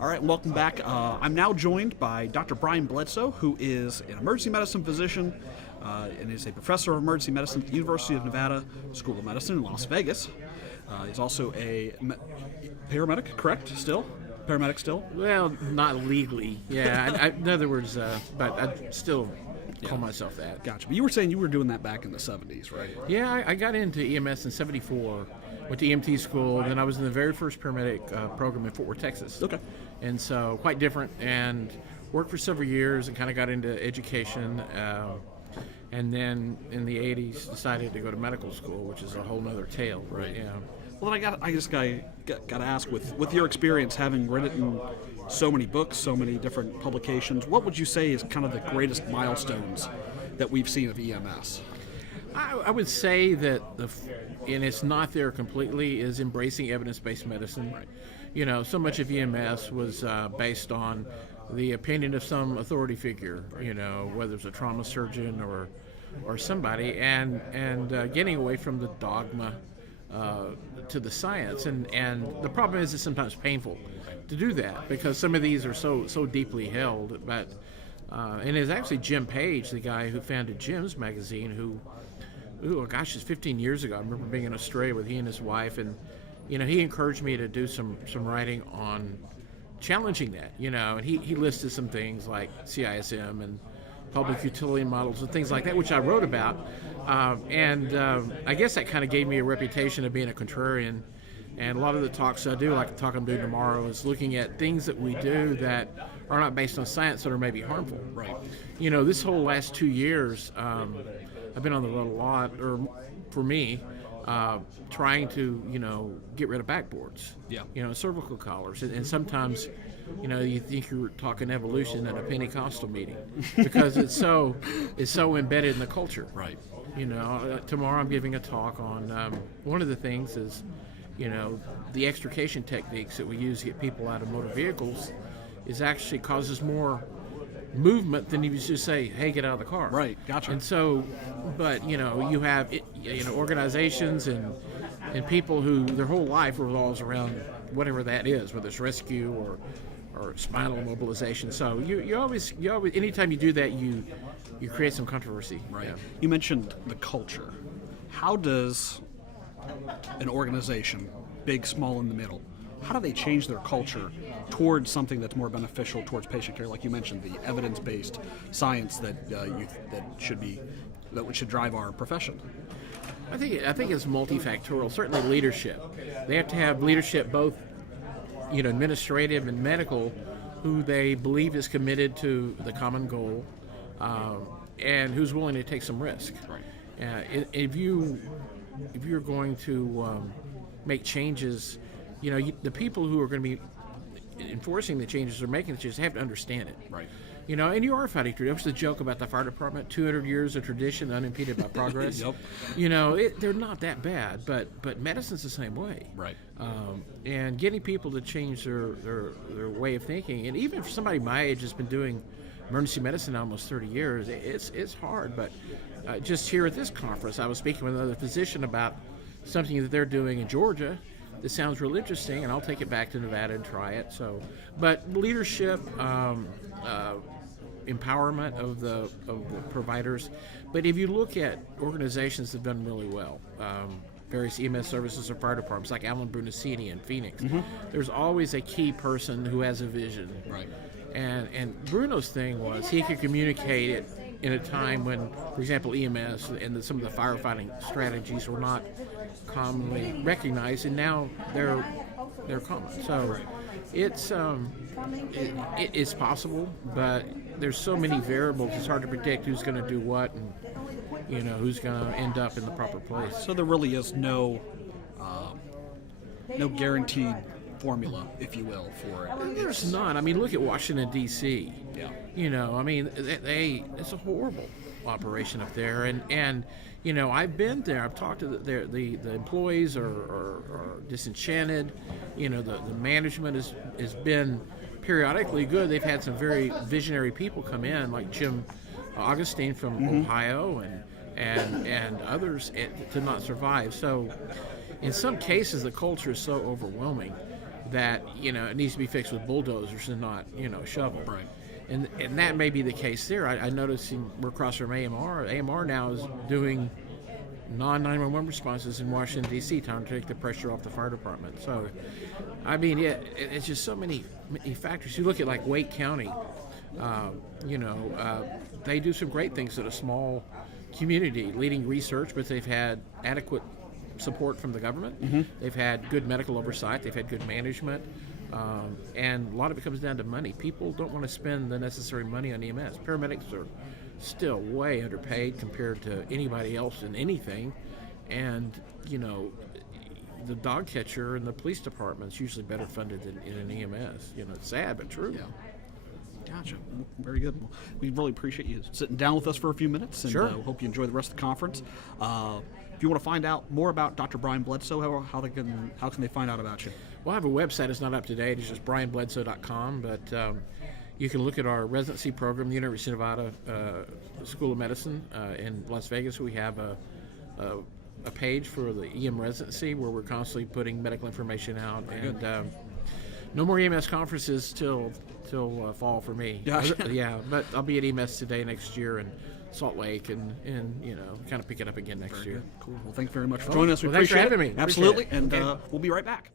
All right, welcome back. I'm now joined by Dr. Bryan Bledsoe, who is an emergency medicine physician and is a professor of emergency medicine at the University of Nevada School of Medicine in Las Vegas. He's also a paramedic, correct? Paramedic still? Well, not legally. Yeah, in other words, but I still call myself that. Gotcha. But you were saying you were doing that back in the 70s, right? Yeah, I got into EMS in '74. Went to EMT school. Then I was in the very first paramedic program in Fort Worth, Texas. Okay. And so quite different. And worked for several years and kind of got into education. And then in the '80s decided to go to medical school, which is a whole other tale. Right. Yeah. Well, then I just got to ask, with your experience having written so many books, so many different publications, what would you say is kind of the greatest milestones that we've seen of EMS? I would say that and it's not there completely, is embracing evidence-based medicine. Right. You know, so much of EMS was based on the opinion of some authority figure. You know, whether it's a trauma surgeon or somebody, and getting away from the dogma to the science. And the problem is it's sometimes painful to do that because some of these are so deeply held. But and it's actually Jim Page, the guy who founded Jim's magazine, who, it's 15 years ago. I remember being in Australia with he and his wife, and he encouraged me to do some writing on challenging that. And he listed some things like CISM and public utility models and things like that, which I wrote about. I guess that kind of gave me a reputation of being a contrarian. And a lot of the talks I do, like the talk I'm doing tomorrow, is looking at things that we do that are not based on science that are maybe harmful. Right. This whole last 2 years, I've been on the road a lot, or for me, trying to, get rid of backboards. Yeah. Cervical collars. And sometimes, you think you're talking evolution at a Pentecostal meeting because it's so embedded in the culture. Right. Tomorrow I'm giving a talk on one of the things is, the extrication techniques that we use to get people out of motor vehicles is actually causes more movement than if you just say, hey, get out of the car. Right, gotcha. And so, but, you have, organizations and people who their whole life revolves around whatever that is, whether it's rescue or spinal immobilization. So you always, anytime you do that, you create some controversy. Right. Yeah. You mentioned the culture. How does an organization, big, small, in the middle, how do they change their culture towards something that's more beneficial towards patient care? Like you mentioned, the evidence-based science that should drive our profession. I think it's multifactorial. Certainly leadership. They have to have leadership both, administrative and medical, who they believe is committed to the common goal, and who's willing to take some risk. Right. If you're going to make changes, the people who are going to be enforcing the changes or making the changes have to understand it. Right. And you are fighting tradition. That was the joke about the fire department, 200 years of tradition unimpeded by progress. Yep. They're not that bad, but medicine's the same way. Right. And getting people to change their way of thinking, and even for somebody my age has been doing emergency medicine almost 30 years, it's hard. But just here at this conference, I was speaking with another physician about something that they're doing in Georgia. This sounds real interesting, and I'll take it back to Nevada and try it. So, but leadership, empowerment of the providers. But if you look at organizations that have done really well, various EMS services or fire departments, like Alan Brunacini in Phoenix, there's always a key person who has a vision. Right. And Bruno's thing was he could communicate it in a time when, for example, EMS and some of the firefighting strategies were not commonly recognized, and now they're common. So it's possible, but there's so many variables. It's hard to predict who's going to do what, and who's going to end up in the proper place. So there really is no guaranteed formula, if you will, for it. There's none. I mean, look at Washington, D.C. Yeah. It's a horrible operation up there, and I've been there. I've talked to the employees are disenchanted. The management has been periodically good. They've had some very visionary people come in, like Jim Augustine from Ohio and others, to not survive. So in some cases, the culture is so overwhelming that it needs to be fixed with bulldozers and not a shovel. Right. And that may be the case there. I noticed we're across from AMR. AMR now is doing non-911 responses in Washington, D.C., trying to take the pressure off the fire department. So, I mean, it's just so many factors. You look at like Wake County, they do some great things at a small community, leading research, but they've had adequate support from the government. Mm-hmm. They've had good medical oversight. They've had good management. And a lot of it comes down to money. People don't want to spend the necessary money on EMS. Paramedics are still way underpaid compared to anybody else in anything. And, the dog catcher and the police department is usually better funded than in an EMS. It's sad but true. Yeah. Gotcha. Very good. Well, we really appreciate you sitting down with us for a few minutes, and Sure. we hope you enjoy the rest of the conference. If you want to find out more about Dr. Bryan Bledsoe, how can they find out about you? Well, I have a website. It's not up to date. It's just bryanbledsoe.com. But you can look at our residency program, the University of Nevada School of Medicine in Las Vegas. We have a page for the EM residency where we're constantly putting medical information out. No more EMS conferences till fall for me. Gosh. Yeah, but I'll be at EMS today next year in Salt Lake and kind of pick it up again next year. Cool. Well, thank you very much for joining us. We Well, thanks for appreciate having it. me. Absolutely. Appreciate it. And Okay. we'll be right back.